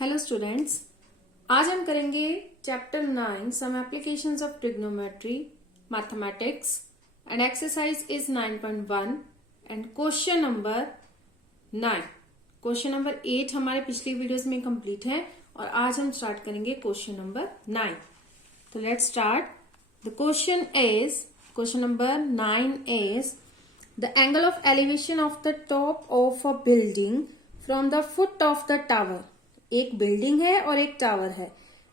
Hello students, आज हम करेंगे chapter 9 some applications of trigonometry mathematics and exercise is 9.1 and question number 9। Question number 8 हमारे पिछली videos में कंप्लीट है और आज हम स्टार्ट करेंगे क्वेश्चन नंबर 9। तो let's start. The question number 9 is the angle of elevation of the top of a building from the foot of the tower. एक बिल्डिंग है और एक टावर है।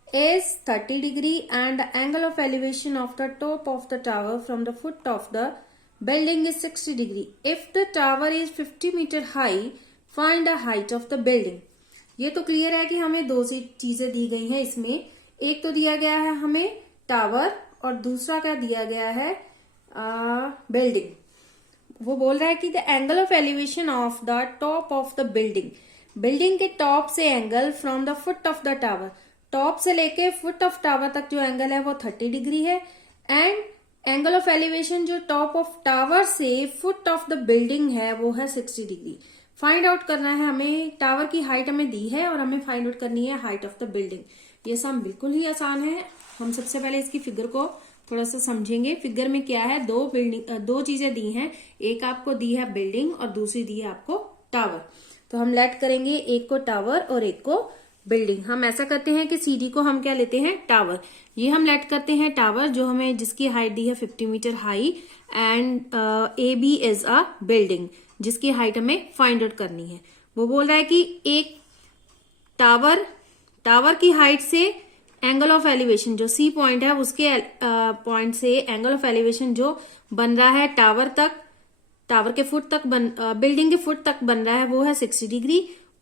is 30 degree and the angle of elevation of the top of the tower from the foot of the building is 60 degree. If the tower is 50 meter high, find the height of the building. ये तो clear है कि हमें दो चीजें दी गई हैं इसमें। एक तो दिया गया है हमें टावर और दूसरा क्या दिया गया है बिल्डिंग। वो बोल रहा है कि the angle of elevation of the top of the building, building के टॉप से angle from the foot of the tower, top से लेके फुट ऑफ टावर तक जो एंगल है वो 30 डिग्री है। एंड एंगल ऑफ एलिवेशन जो टॉप ऑफ टावर से फुट ऑफ द बिल्डिंग है वो है 60 डिग्री। फाइंड आउट करना है हमें। टावर की हाइट हमें दी है और हमें फाइंड आउट करनी है हाइट ऑफ द बिल्डिंग। ये सम बिल्कुल ही आसान है। हम सबसे पहले इसकी फिगर को थोड़ा सा समझेंगे। फिगर में क्या है, दो चीजें दी हैं। एक आपको दी है बिल्डिंग और दूसरी दी है आपको टावर। तो हम लेट करेंगे एक को टावर और एक को बिल्डिंग। हम ऐसा करते हैं कि सीडी को हम क्या लेते हैं, टावर। ये हम लेट करते हैं टावर जो हमें जिसकी हाइट दी है 50 meter high and A B is a building जिसकी हाइट हमें फाइंड आउट करनी है। वो बोल रहा है कि एक टावर की हाइट से एंगल ऑफ एलिवेशन जो सी पॉइंट है उसके पॉइंट से एंगल ऑफ एलिवेशन जो बन रहा है टावर के फुट तक बिल्डिंग के फुट तक बन रहा है वो है 60 डिग्री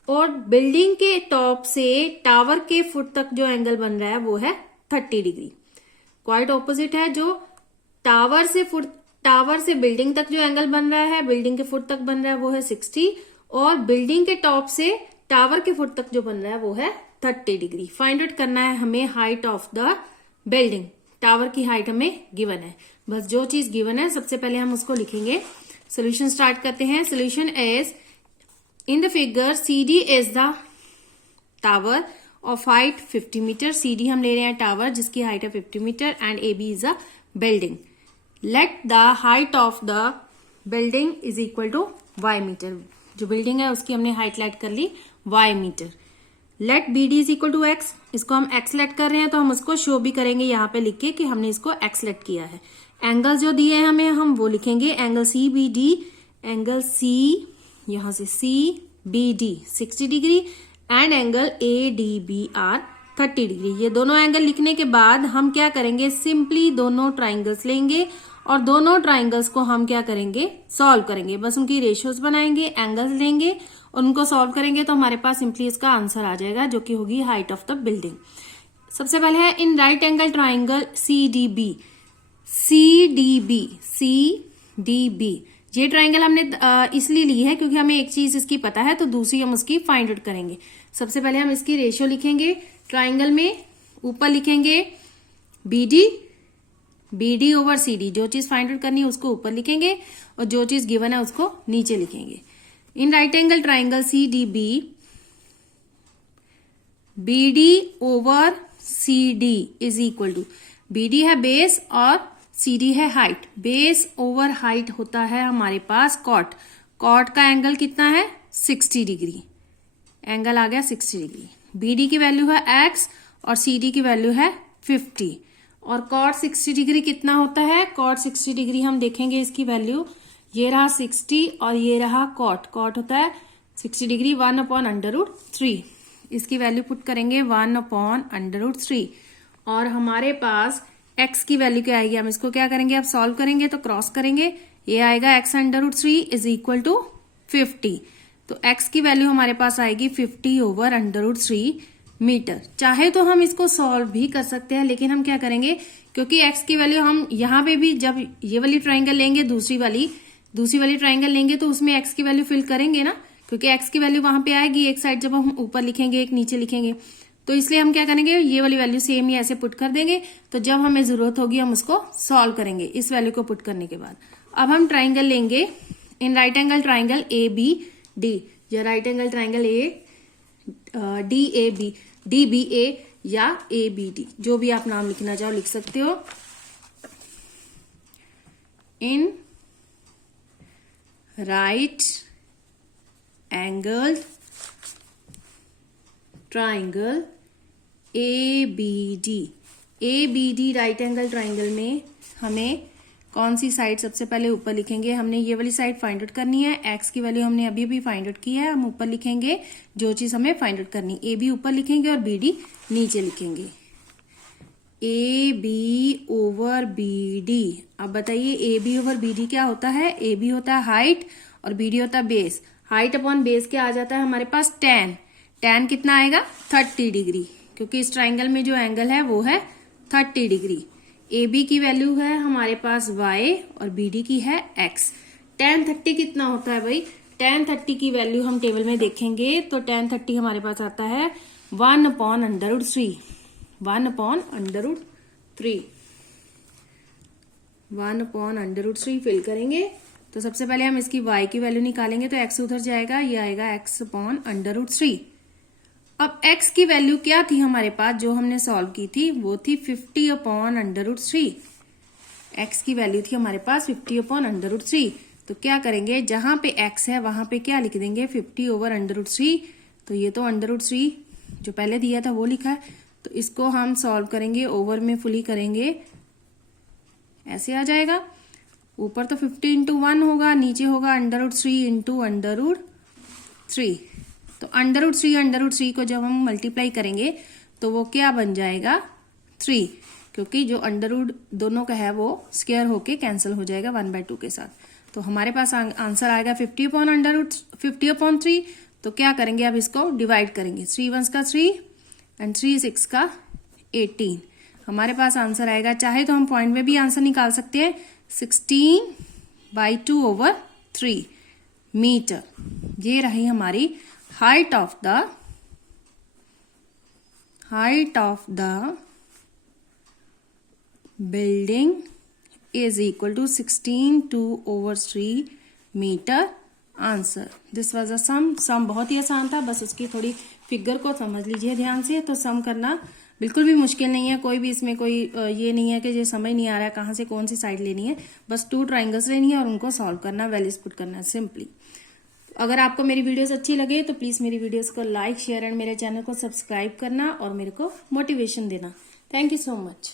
और बिल्डिंग के टॉप से टावर के फुट तक जो एंगल बन रहा है वो है 30 डिग्री। क्वाइट ऑपोजिट है। जो टावर से बिल्डिंग तक जो एंगल बन रहा है, बिल्डिंग के फुट तक बन रहा है वो है 60 और बिल्डिंग के टॉप से टावर के फुट तक जो बन रहा है वो है 30 डिग्री। फाइंड आउट करना है हमें height of the building. Tower की हाइट हमें गिवन है। बस जो चीज गिवन है सबसे पहले हम उसको लिखेंगे। सोल्यूशन स्टार्ट करते हैं। Solution is in the figure CD is the tower of height 50 meter. CD हम ले रहे हैं टावर जिसकी हाइट है 50 meter and AB is a building. Let the height of the building is equal to y meter. जो building है उसकी हमने हाइट लेट कर ली y meter. Let BD is equal to x। इसको हम x लेट कर रहे हैं तो हम उसको शो भी करेंगे यहाँ पे लिख के कि हमने इसको x लेट किया है। एंगल जो दिए हैं हमें हम वो लिखेंगे। एंगल CBD, एंगल C यहां से CBD 60 degree and angle ADBR 30 degree. ये दोनों एंगल लिखने के बाद हम क्या करेंगे, सिंपली दोनों ट्राइंगल्स लेंगे और दोनों ट्राइंगल्स को हम क्या करेंगे, सॉल्व करेंगे। बस उनकी रेशियोज बनाएंगे, एंगल्स लेंगे और उनको सॉल्व करेंगे तो हमारे पास सिंपली इसका आंसर आ जाएगा जो कि होगी हाइट ऑफ द बिल्डिंग। सबसे पहले है इन राइट एंगल ट्राइंगल CDB। ये ट्राइंगल हमने इसलिए ली है क्योंकि हमें एक चीज इसकी पता है तो दूसरी हम उसकी फाइंड आउट करेंगे। सबसे पहले हम इसकी रेशियो लिखेंगे। ट्राइंगल में ऊपर लिखेंगे BD ओवर CD। जो चीज फाइंड आउट करनी है उसको ऊपर लिखेंगे और जो चीज गिवन है उसको नीचे लिखेंगे। In right angle triangle CDB, BD over CD is equal to, BD है बेस और CD है हाइट। बेस ओवर हाइट होता है हमारे पास कॉट। कॉट का एंगल कितना है 60 डिग्री। एंगल आ गया 60 डिग्री। BD की वैल्यू है x और CD की वैल्यू है 50 और कॉट 60 डिग्री कितना होता है, कॉट 60 डिग्री हम देखेंगे इसकी वैल्यू। ये रहा 60 और ये रहा कॉट। कॉट होता है 60 डिग्री 1/√3। इसकी वैल्यू पुट करेंगे 1/√3 और हमारे पास x की वैल्यू क्या आएगी, हम इसको क्या करेंगे, अब सॉल्व करेंगे तो क्रॉस करेंगे। ये आएगा x√3 इज इक्वल टू 50। तो x की वैल्यू हमारे पास आएगी 50/√3 मीटर। चाहे तो हम इसको सॉल्व भी कर सकते हैं लेकिन हम क्या करेंगे, क्योंकि x की वैल्यू हम यहाँ पे भी जब ये वाली ट्राइंगल लेंगे दूसरी वाली ट्राइंगल लेंगे तो उसमें x की वैल्यू फिल करेंगे ना, क्योंकि x की वैल्यू वहां पे आएगी। एक साइड जब हम ऊपर लिखेंगे एक नीचे लिखेंगे तो इसलिए हम क्या करेंगे, ये वाली वैल्यू सेम ही ऐसे पुट कर देंगे। तो जब हमें जरूरत होगी हम उसको सॉल्व करेंगे इस वैल्यू को पुट करने के बाद। अब हम ट्राइंगल लेंगे इन राइट एंगल ट्राइंगल ABD। या राइट एंगल ट्राइंगल DBA या ABD, जो भी आप नाम लिखना चाहो लिख सकते हो। In right angled triangle ABD right angle triangle में हमें कौन सी साइड सबसे पहले ऊपर लिखेंगे? हमने ये वाली साइड फाइंड आउट करनी है। एक्स की वैल्यू हमने अभी भी फाइंड आउट की है, हम ऊपर लिखेंगे जो चीज हमें फाइंड आउट करनी। AB ऊपर लिखेंगे और BD नीचे लिखेंगे। AB over BD। अब बताइए AB ओवर BD क्या होता है? AB होता है हाइट और BD होता है बेस। हाइट अपॉन बेस क्या आ जाता है हमारे पास? tan कितना आएगा? 30 डिग्री, क्योंकि इस ट्राइंगल में जो एंगल है वो है 30 डिग्री। AB की वैल्यू है हमारे पास y और BD की है x। tan 30 कितना होता है भाई? tan 30 की वैल्यू हम टेबल में देखेंगे तो tan 30 हमारे पास आता है 1/√3। 1/√3 1/√3 फिल करेंगे तो सबसे पहले हम इसकी y की वैल्यू निकालेंगे तो x उधर जाएगा, ये आएगा x/√3। अब x की वैल्यू क्या थी हमारे पास जो हमने सॉल्व की थी? वो थी 50/√3। x की वैल्यू थी हमारे पास 50/√3। तो क्या करेंगे, जहां पे x है वहां पे क्या लिख देंगे? 50/√3। तो ये तो √3 जो पहले दिया था वो लिखा है, तो इसको हम सॉल्व करेंगे, ओवर में फुली करेंगे, ऐसे आ जाएगा। ऊपर तो 50 × 1 होगा, नीचे होगा √3 × √3। तो √3 को जब हम मल्टीप्लाई करेंगे तो वो क्या बन जाएगा? 3, क्योंकि जो अंडर दोनों का है वो स्क्वायर होके कैंसिल हो जाएगा 1/2 के साथ। तो हमारे पास आंसर आएगा 50/3। तो क्या करेंगे, अब इसको डिवाइड करेंगे। 3 1s का 3 एंड 3 6 का 18। हमारे पास आंसर आएगा, चाहे तो हम पॉइंट में भी आंसर निकाल सकते हैं, 16/2/3 मीटर। ये रही हमारी height of the building is equal to 16/2/3 मीटर। Answer this was a sum बहुत ही आसान था, बस उसकी थोड़ी फिगर को समझ लीजिए ध्यान से। तो सम करना बिल्कुल भी मुश्किल नहीं है, कोई भी इसमें कोई ये नहीं है कि ये समझ नहीं आ रहा है कहाँ से कौन सी साइड लेनी है। बस 2 ट्राइंगल्स लेनी है और उनको सॉल्व करना, वैल्यूज पुट करना है सिंपली। अगर आपको मेरी वीडियोस अच्छी लगे तो प्लीज मेरी वीडियोस को लाइक, शेयर एंड मेरे चैनल को सब्सक्राइब करना और मेरे को मोटिवेशन देना। Thank you so much.